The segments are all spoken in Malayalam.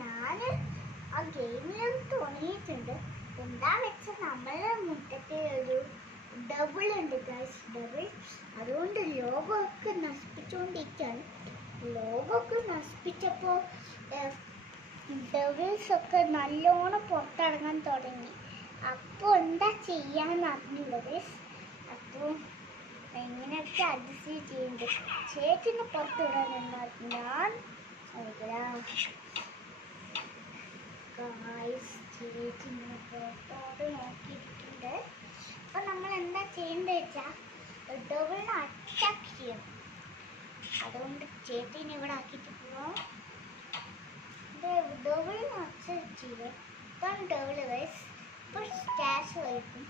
ഞാൻ ആ ഗെയിമിൽ തുടങ്ങിയിട്ടുണ്ട്. എന്താ വെച്ചാൽ നമ്മളെ മുറ്റത്തെ ഒരു ഡബിൾ ഉണ്ട് ഗൈസ്, ഡബിൾ. അതുകൊണ്ട് ലോകമൊക്കെ നശിപ്പിച്ചുകൊണ്ടിരിക്കുകയാണ്. ലോകമൊക്കെ നശിപ്പിച്ചപ്പോൾ ഡബിൾസ് ഒക്കെ നല്ലോണം പുറത്തിറങ്ങാൻ തുടങ്ങി. അപ്പോൾ എന്താ ചെയ്യാന്ന് അറിഞ്ഞില്ല. അപ്പോൾ എങ്ങനെയൊക്കെ അഡ്ജസ്റ്റ് ചെയ്യുന്നത് ചേച്ചിനെ പുറത്ത് വിടാൻ ഞാൻ ചേച്ചിനെ പുറത്തോട്ട് നോക്കിയിട്ടുണ്ട്. അപ്പം നമ്മൾ എന്താ ചെയ്യേണ്ടത് വെച്ചാൽ ഡബിളിനെ അറ്റാക്ക് ചെയ്യണം. അതുകൊണ്ട് ചേച്ചിനെ ഇവിടെ ആക്കിയിട്ട് പോവാം. ഡബിളിനെ അറ്റാക്ക് ചെയ്യുക. ഇതാണ് ഡബിൾ വൈസ്. ഇപ്പോൾ സ്റ്റാച്ചു ആയിരിക്കും.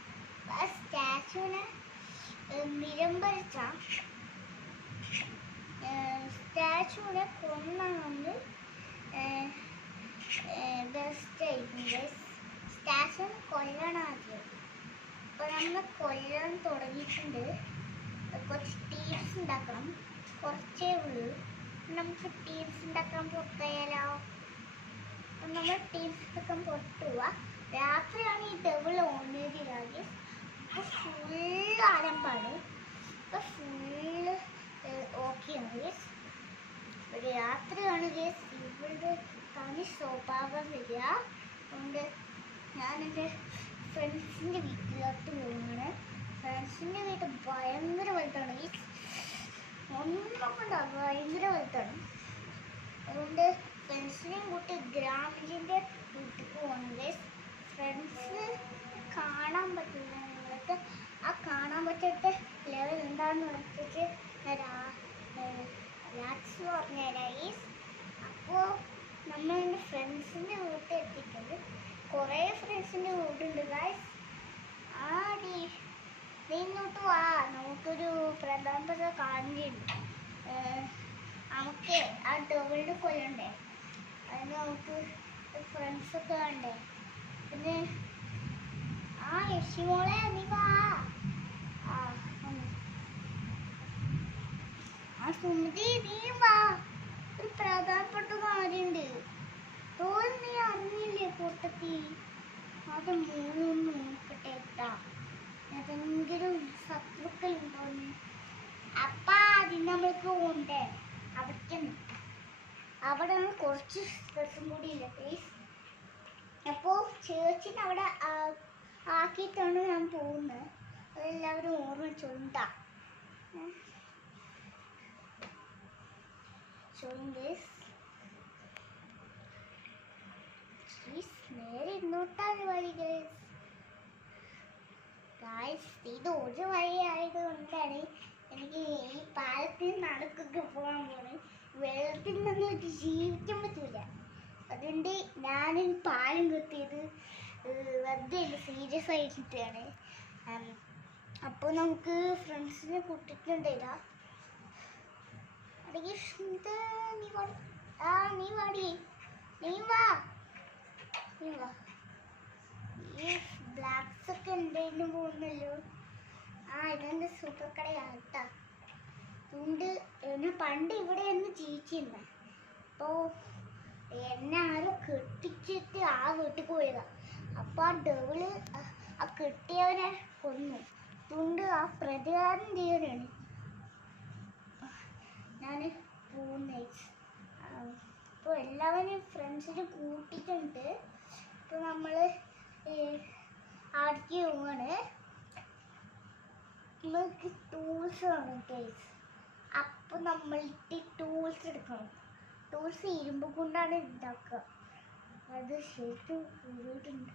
ആ സ്റ്റാച്ചുവിനെ നിരമ്പരിച്ച സ്റ്റാച്ചുവിനെ കൊന്നാണ് ബെസ്റ്റ് ആയിരിക്കും. സ്റ്റാച്ചുവിനെ കൊല്ലണം ആദ്യം. അപ്പോൾ നമ്മൾ കൊല്ലാൻ തുടങ്ങിയിട്ടുണ്ട്. കുറച്ച് ടീംസ് ഉണ്ടാക്കണം. കുറച്ചേ ഉള്ളൂ. നമുക്ക് ടീംസ് ഉണ്ടാക്കാൻ പുറത്തായാലോ? അപ്പം നമ്മൾ ടീംസ് ഉണ്ടാക്കാൻ പുറത്തു പോവാം. രാത്രിയാണ് ഈ ഡബിൾ ഓൺലൈൻ ആകെ. അപ്പോൾ ഫുള്ള് ആരംഭമാണ്. ഇപ്പോൾ ഫുള്ള് ഓക്കെയാണ് ഗേസ്. രാത്രിയാണ് ഗേസ് ഇവളുടെ തനി സ്വഭാവം വരിക. അതുകൊണ്ട് ഞാൻ എൻ്റെ ഫ്രണ്ട്സിൻ്റെ വീട്ടിലോട്ട് പോവുകയാണ്. ഫ്രണ്ട്സിൻ്റെ വീട് ഭയങ്കര വലുതാണ് ഗേസ്. ഒന്നും കൊണ്ടാ ഭയങ്കര വലുതാണ്. അതുകൊണ്ട് ഫ്രണ്ട്സിനെയും കൂട്ടി ഗ്രാമീണൻ്റെ വീട്ടിൽ പോകണം ഗേസ്. ഫ്രണ്ട്സ് കാണാൻ പറ്റില്ല. നിങ്ങൾക്ക് ആ കാണാൻ പറ്റാത്ത ലെവൽ എന്താണെന്ന് പറഞ്ഞിട്ട് രാത്രി പറഞ്ഞുതരാം ഗേസ്. അപ്പോൾ നമ്മൾ എൻ്റെ ഫ്രണ്ട്സിൻ്റെ വീട്ടിൽ എത്തിയിട്ടുണ്ട്. കുറേ ഫ്രണ്ട്സിൻ്റെ വീടുണ്ട് ഗൈസ്. നീ ഇങ്ങോട്ട് വാ, നമുക്കൊരു പ്രധാനപ്പെട്ട കാര്യമുണ്ട്. നമുക്ക് ആ ഡബിളിനെ കൊല്ലണ്ടേ? അതിന് നമുക്ക് ഫ്രണ്ട്സൊക്കെ വേണ്ടേ? പിന്നെ യശിമോളെ നീ വാ. സുമതി നീ വാ, ഒരു പ്രധാനപ്പെട്ട കാര്യമുണ്ട്. നീ അറിഞ്ഞില്ലേ കൂട്ടത്തി? അത് മൂന്നൊന്ന് നോക്കട്ടെ എത്താ ഏതെങ്കിലും ശത്രുക്കളുണ്ടോന്ന്. അപ്പ അതിന് നമ്മൾക്ക് ഉണ്ട്. അവിടെ കുറച്ച് ദിവസം കൂടി ഇല്ല പ്ലീസ്. അപ്പോൾ ചേച്ചിനെ അവിടെ ആക്കിയിട്ടാണ് ഞാൻ പോകുന്നത്. അതെല്ലാവരും ഓർമ്മിച്ചുണ്ടാ. നേരെ ഇന്നോട്ടാണ് വഴി ഗൈസ്. ഇത് ഒരു വഴി ആയതുകൊണ്ടാണ് എനിക്ക് ഈ പാലത്തിൽ നടക്കൊക്കെ പോകാൻ പോകുന്നത്. വെള്ളത്തിൽ നിന്നും ജീവിക്കാൻ പറ്റില്ല. അതുകൊണ്ട് ഞാനൊരു പാലം കിട്ടിയത് വെറുതെ സീരിയസ് ആയിട്ടാണ്. അപ്പോൾ നമുക്ക് ഫ്രണ്ട്സിനെ കൂട്ടിട്ടുണ്ടായില്ല. ഈ ബ്ലാക്സ് ഒക്കെ എന്തായാലും പോകുന്നല്ലോ. ഇതെന്റെ സൂപ്പർ കടയാട്ടാ. അതുകൊണ്ട് എന്നെ പണ്ട് ഇവിടെ ഒന്ന് ജീവിച്ചിരുന്ന. അപ്പോൾ എന്നെ ആരോ കെട്ടിച്ചിട്ട് ആ വീട്ടിൽ പോയതാ. അപ്പോൾ ആ ഡബിള് ആ കെട്ടിയവനെ കൊന്നു. അതുകൊണ്ട് ആ പ്രതികാരം ചെയ്യാനാണ് ഞാൻ പോകുന്നത്. അപ്പോൾ എല്ലാവരും ഫ്രണ്ട്സിനെ കൂട്ടിയിട്ടുണ്ട്. ഇപ്പോൾ നമ്മൾ ആടിക്ക് പോവാണ്. നമ്മൾക്ക് ടൂൾസ് വേണം ഗൈസ്. അപ്പോൾ നമ്മൾക്ക് ടൂൾസ് എടുക്കണം. ടൂൾസ് ഇരുമ്പ് കൊണ്ടാണ് ഉണ്ടാക്കുക. അത് ശരിക്കും വീടുണ്ട്.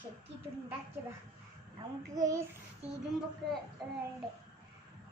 ശരിക്കും ഉണ്ടാക്കിയതാ. നമുക്ക് ഗൈസ് ഇരുമ്പൊക്കെ ഉണ്ട്.